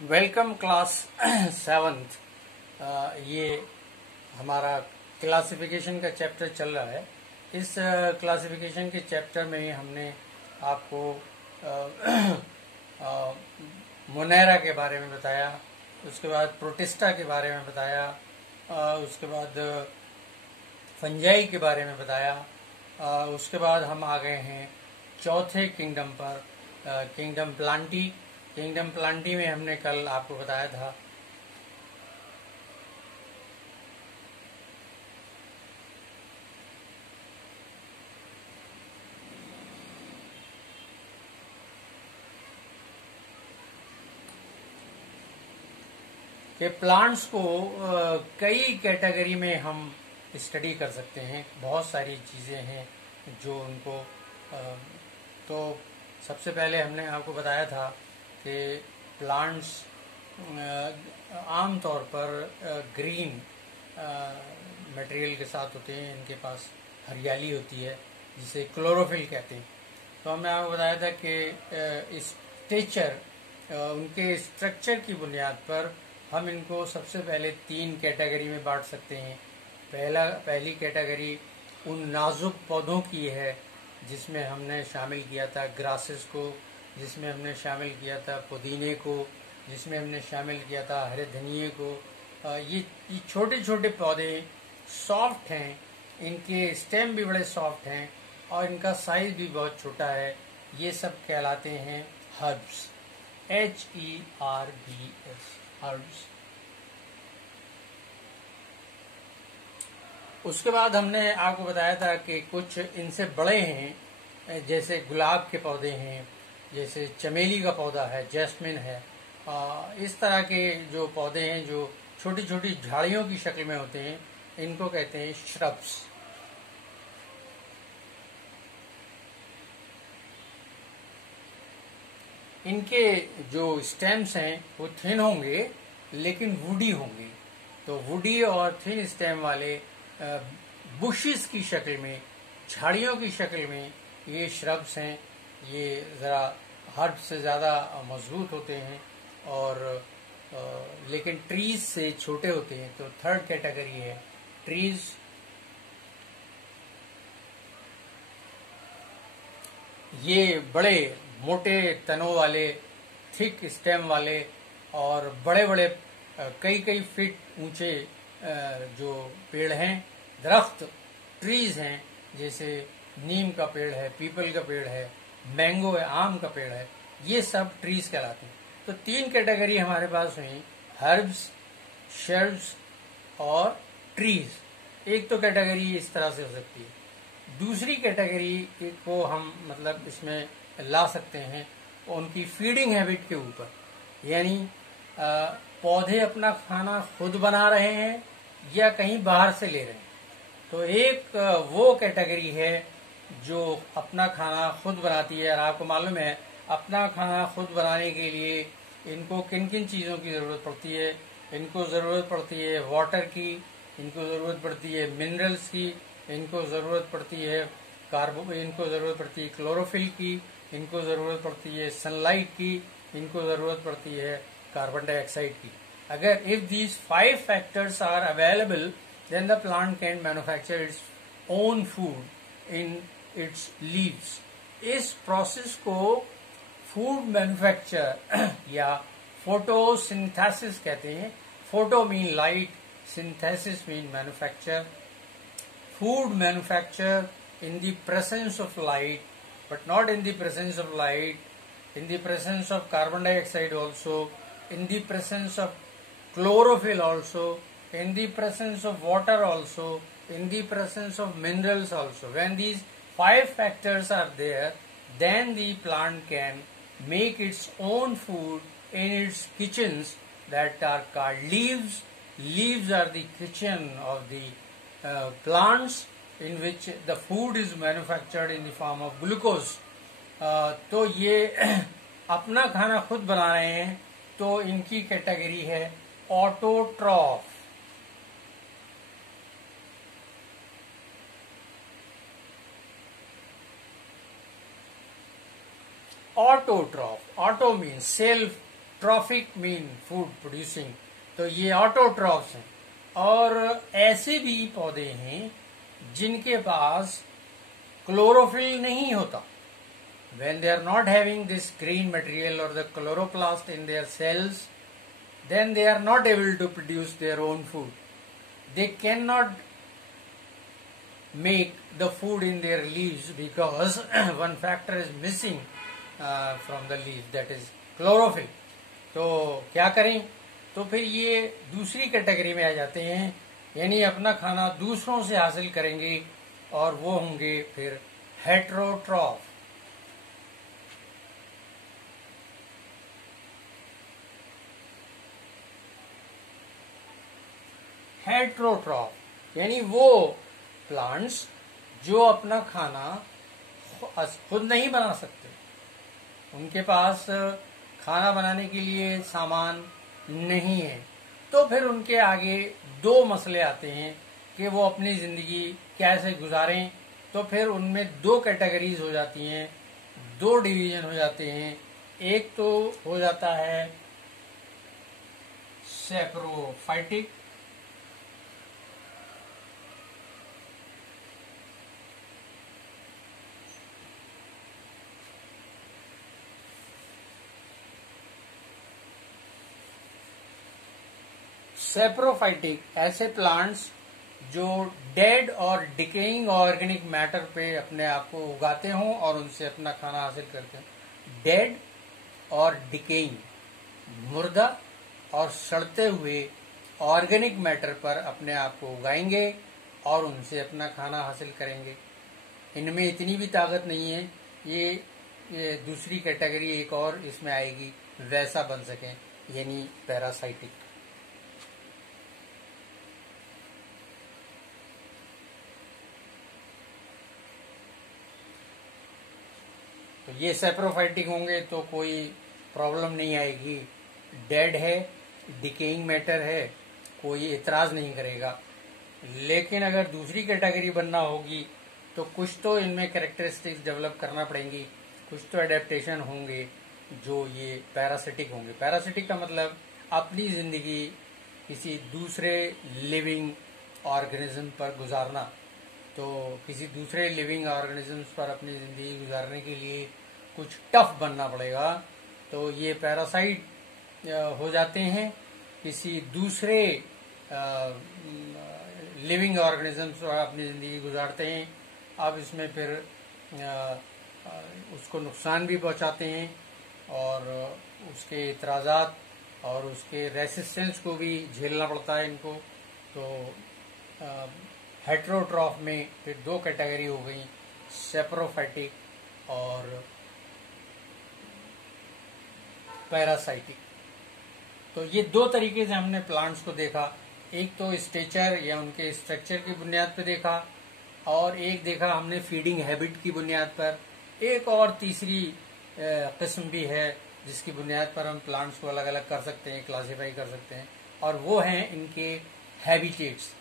Welcome class seventh. ये हमारा classification का चैप्टर चल रहा है। इस क्लासिफिकेशन के चैप्टर में ही हमने आपको मोनेरा के बारे में बताया, उसके बाद प्रोटिस्टा के बारे में बताया, उसके बाद फंजाई के बारे में बताया। उसके बाद हम आ गए हैं चौथे किंगडम पर, किंगडम प्लांटी। किंगडम प्लांटी में हमने कल आपको बताया था कि प्लांट्स को कई कैटेगरी में हम स्टडी कर सकते हैं। बहुत सारी चीज़ें हैं जो उनको तो सबसे पहले हमने आपको बताया था कि प्लांट्स आम तौर पर ग्रीन मटेरियल के साथ होते हैं, इनके पास हरियाली होती है जिसे क्लोरोफिल कहते हैं। तो हमने आपको बताया था कि स्ट्रक्चर, उनके स्ट्रक्चर की बुनियाद पर हम इनको सबसे पहले 3 कैटेगरी में बांट सकते हैं। पहली कैटेगरी उन नाजुक पौधों की है जिसमें हमने शामिल किया था ग्रासेस को, जिसमें हमने शामिल किया था पुदीने को, जिसमें हमने शामिल किया था हरे धनिए को। ये छोटे छोटे पौधे सॉफ्ट हैं, इनके स्टेम भी बड़े सॉफ्ट हैं और इनका साइज भी बहुत छोटा है। ये सब कहलाते हैं हर्ब्स, HERBS, हर्ब्स। उसके बाद हमने आपको बताया था कि कुछ इनसे बड़े हैं, जैसे गुलाब के पौधे हैं, जैसे चमेली का पौधा है, जैस्मिन है। इस तरह के जो पौधे हैं जो छोटी छोटी झाड़ियों की शक्ल में होते हैं, इनको कहते हैं श्रब्स। इनके जो स्टेम्स हैं वो थिन होंगे लेकिन वुडी होंगे। तो वुडी और थिन स्टेम वाले बुशेस की शक्ल में, झाड़ियों की शक्ल में ये श्रब्स हैं। ये ज़रा हर्ब से ज़्यादा मजबूत होते हैं और लेकिन ट्रीज से छोटे होते हैं। तो थर्ड कैटेगरी है ट्रीज। ये बड़े मोटे तनों वाले, थिक स्टेम वाले और बड़े बड़े कई कई फीट ऊंचे जो पेड़ हैं, दरख्त, ट्रीज हैं, जैसे नीम का पेड़ है, पीपल का पेड़ है, मैंगो है, आम का पेड़ है, ये सब ट्रीज कहलाते हैं। तो 3 कैटेगरी हमारे पास हुई, हर्ब्स, श्रब्स और ट्रीज। एक तो कैटेगरी इस तरह से हो सकती है। दूसरी कैटेगरी को हम मतलब इसमें ला सकते हैं उनकी फीडिंग हैबिट के ऊपर, यानी पौधे अपना खाना खुद बना रहे हैं या कहीं बाहर से ले रहे हैं। तो एक वो कैटेगरी है जो अपना खाना खुद बनाती है। और आपको मालूम है अपना खाना खुद बनाने के लिए इनको किन किन चीज़ों की ज़रूरत पड़ती है। इनको ज़रूरत पड़ती है वाटर की, इनको ज़रूरत पड़ती है मिनरल्स की, इनको ज़रूरत पड़ती है इनको ज़रूरत पड़ती है क्लोरोफिल की, इनको ज़रूरत पड़ती है सनलाइट की, इनको ज़रूरत पड़ती है कार्बन डाइऑक्साइड की। अगर if these 5 factors are available, then the plant can manufacture its own food in its leaves. इस प्रोसेस को फूड मैन्युफैक्चर या फोटोसिंथेसिस कहते हैं। Photo mean light, synthesis mean manufacture. Food manufacture in the presence of light, but not in the presence of light, in the presence of carbon dioxide also, in the presence of chlorophyll also, in the presence of water also, in the presence of minerals also. When these 5 factors are there, then the plant can make its own food in its kitchens that are called leaves. Leaves are the kitchen of the plants in which the food is manufactured in the form of glucose. तो ये अपना खाना खुद बना रहे हैं, तो इनकी कैटेगरी है autotroph. Autotroph, auto means self trophic mean food producing, तो ये ऑटोट्रॉफ्स हैं। और ऐसे भी पौधे हैं जिनके पास क्लोरोफिल नहीं होता। When they are not having this green material or the chloroplast in their cells, then they are not able to produce their own food. They cannot make the food in their leaves because one factor is missing from the leaf, that is chlorophyll. तो क्या करें? तो फिर ये दूसरी category में आ जाते हैं, यानी अपना खाना दूसरों से हासिल करेंगे और वो होंगे फिर हेट्रोट्रॉफ। हेट्रोट्रॉफ यानी वो प्लांट्स जो अपना खाना खुद नहीं बना सकते, उनके पास खाना बनाने के लिए सामान नहीं है। तो फिर उनके आगे दो मसले आते हैं कि वो अपनी जिंदगी कैसे गुजारें। तो फिर उनमें दो कैटेगरीज हो जाती हैं, दो डिवीजन हो जाते हैं। एक तो हो जाता है सैप्रोफाइटिक, सैप्रोफाइटिक ऐसे प्लांट्स जो डेड और डिकेइंग ऑर्गेनिक मैटर पे अपने आप को उगाते हों और उनसे अपना खाना हासिल करते हों। डेड और डिकेइंग, मुर्दा और सड़ते हुए ऑर्गेनिक मैटर पर अपने आप को उगाएंगे और उनसे अपना खाना हासिल करेंगे। इनमें इतनी भी ताकत नहीं है ये दूसरी कैटेगरी एक और इसमें आएगी, वैसा बन सकें, यानी पैरासाइटिक। तो ये सैप्रोफाइटिक होंगे तो कोई प्रॉब्लम नहीं आएगी। डेड है, डिकेइंग मैटर है, कोई इतराज नहीं करेगा। लेकिन अगर दूसरी कैटेगरी बनना होगी तो कुछ तो इनमें कैरेक्टरिस्टिक्स डेवलप करना पड़ेंगी, कुछ तो एडेप्टेशन होंगे जो ये पैरासिटिक होंगे। पैरासिटिक का मतलब अपनी जिंदगी किसी दूसरे लिविंग ऑर्गेनिज्म पर गुजारना। तो किसी दूसरे लिविंग ऑर्गेनिजम्स पर अपनी जिंदगी गुजारने के लिए कुछ टफ बनना पड़ेगा, तो ये पैरासाइट हो जाते हैं। किसी दूसरे लिविंग ऑर्गेनिजम्स पर अपनी जिंदगी गुजारते हैं। अब इसमें फिर उसको नुकसान भी पहुंचाते हैं और उसके इतराजात और उसके रेसिस्टेंस को भी झेलना पड़ता है इनको। तो हेट्रोट्रॉफ में फिर दो कैटेगरी हो गई, सैप्रोफाइटिक और पैरासाइटिक। तो ये दो तरीके से हमने प्लांट्स को देखा, एक तो स्ट्रक्चर या उनके स्ट्रक्चर की बुनियाद पर देखा, और एक देखा हमने फीडिंग हैबिट की बुनियाद पर। एक और तीसरी किस्म भी है जिसकी बुनियाद पर हम प्लांट्स को अलग अलग कर सकते हैं, क्लासिफाई कर सकते हैं, और वो हैं इनके हैबिटेट्स।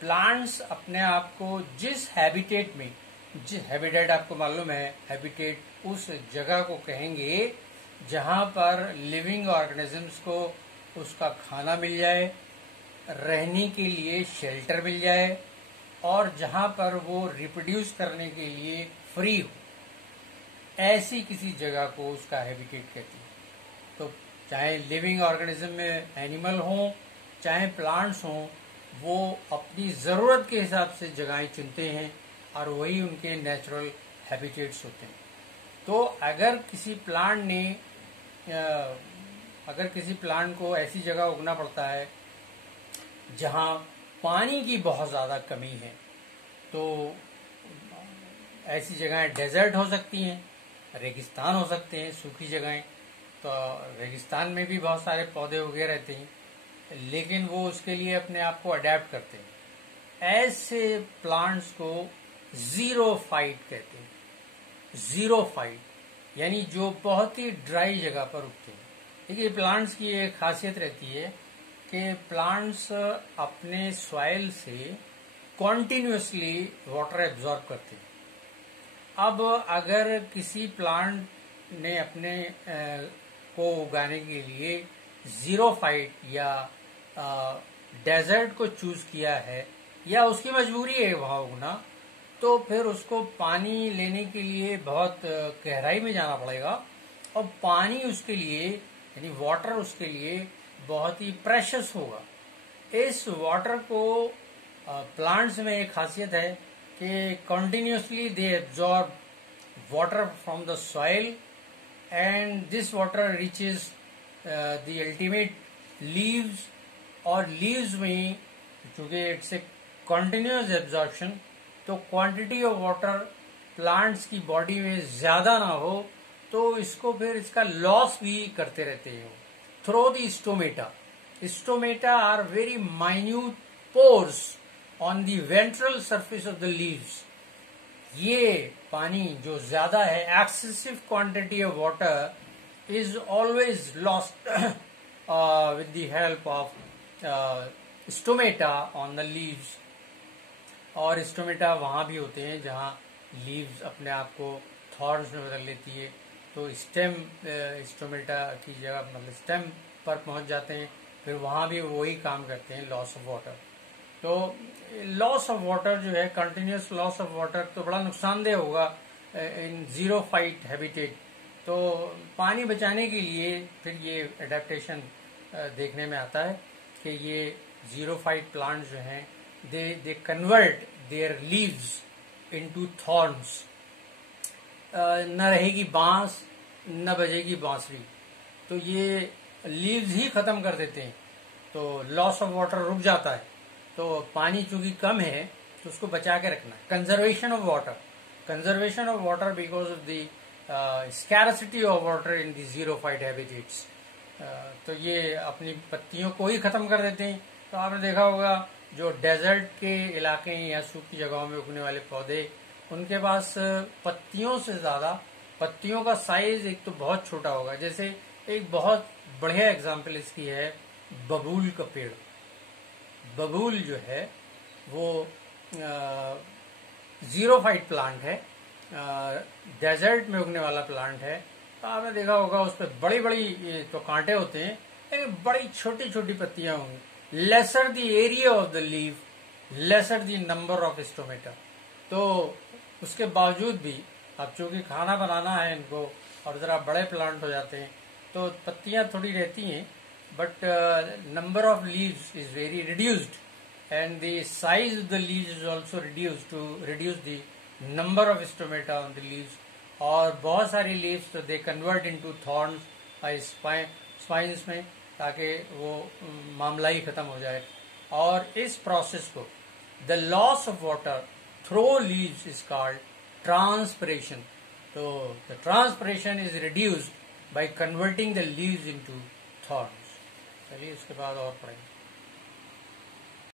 प्लांट्स अपने आप को जिस हैबिटेट में, जिस हैबिटेट आपको मालूम है, हैबिटेट उस जगह को कहेंगे जहां पर लिविंग ऑर्गेनिजम्स को उसका खाना मिल जाए, रहने के लिए शेल्टर मिल जाए, और जहां पर वो रिप्रोड्यूस करने के लिए फ्री हो, ऐसी किसी जगह को उसका हैबिटेट कहते हैं। तो चाहे लिविंग ऑर्गेनिज्म में एनिमल हों चाहे प्लांट्स हों, वो अपनी ज़रूरत के हिसाब से जगहें चुनते हैं और वही उनके नेचुरल हैबिटेट्स होते हैं। तो अगर किसी प्लांट को ऐसी जगह उगना पड़ता है जहां पानी की बहुत ज़्यादा कमी है, तो ऐसी जगहें डेजर्ट हो सकती हैं, रेगिस्तान हो सकते हैं, सूखी जगहें। तो रेगिस्तान में भी बहुत सारे पौधे उगे रहते हैं, लेकिन वो उसके लिए अपने आप को अडेप्ट करते हैं। ऐसे प्लांट्स को जीरोफाइट कहते हैं। जीरोफाइट यानी जो बहुत ही ड्राई जगह पर उगते हैं। देखिए, प्लांट्स की एक खासियत रहती है कि प्लांट्स अपने सॉइल से कॉन्टिन्यूसली वाटर एब्जॉर्ब करते हैं। अब अगर किसी प्लांट ने अपने को उगाने के लिए जीरोफाइट या डेजर्ट को चूज किया है या उसकी मजबूरी है वहां उगना, तो फिर उसको पानी लेने के लिए बहुत गहराई में जाना पड़ेगा और पानी उसके लिए यानी वाटर उसके लिए बहुत ही प्रेशियस होगा। इस वाटर को प्लांट्स में एक खासियत है कि continuously they absorb water from the soil and this water reaches the ultimate leaves, और लीव्स में चूंकि इट्स ए कंटिन्यूस एब्जॉर्प्शन, तो क्वांटिटी ऑफ वाटर प्लांट्स की बॉडी में ज्यादा ना हो तो इसको फिर इसका लॉस भी करते रहते हैं through the stomata. Stomata are very minute pores on the ventral surface of the leaves. ये पानी जो ज्यादा है, excessive quantity of water is always lost with the help of stomata on the leaves. और स्टोमेटा वहां भी होते हैं जहां लीव्स अपने आप को थॉर्न्स में बदल लेती है, तो स्टेम स्टोमेटा की जगह मतलब स्टेम पर पहुंच जाते हैं, फिर वहां भी वही काम करते हैं, लॉस ऑफ वाटर। तो लॉस ऑफ वाटर जो है, कंटिन्यूस लॉस ऑफ वाटर, तो बड़ा नुकसानदेह होगा इन जीरोफाइट हैबिटेट। तो पानी बचाने के लिए फिर ये एडेप्टेशन देखने में आता है कि ये जीरोफाइट प्लांट जो हैं they convert their leaves into thorns। न रहेगी बांस न बजेगी बांसुरी, तो ये लीव्स ही खत्म कर देते हैं, तो लॉस ऑफ वाटर रुक जाता है। तो पानी चूंकि कम है तो उसको बचा के रखना है। Conservation of water because of the scarcity of water in the xerophyte habitats. तो ये अपनी पत्तियों को ही खत्म कर देते हैं। तो आपने देखा होगा जो डेजर्ट के इलाके या सूखी जगहों में उगने वाले पौधे, उनके पास पत्तियों से ज्यादा पत्तियों का साइज एक तो बहुत छोटा होगा। जैसे एक बहुत बढ़िया एग्जांपल इसकी है बबूल का पेड़। बबूल जो है वो जीरोफाइट प्लांट है, डेजर्ट में उगने वाला प्लांट है। तो आपने देखा होगा उस पर बड़ी बड़ी तो कांटे होते हैं, लेकिन बड़ी छोटी छोटी पत्तियां होंगी। lesser the area of the leaf, lesser the number of stomata। तो उसके बावजूद भी अब चूंकि खाना बनाना है इनको और जरा बड़े प्लांट हो जाते हैं तो पत्तियां थोड़ी रहती हैं, but number of leaves is very reduced and the size of the leaves is also reduced to reduce the number of stomata on the leaves. और बहुत सारी लीव्स तो they convert into thorns spines में, ताकि वो मामला ही खत्म हो जाए। और इस प्रोसेस को the loss of water through leaves is called transpiration. तो the transpiration is reduced by converting the leaves into thorns. चलिए इसके बाद और पढ़ेंगे।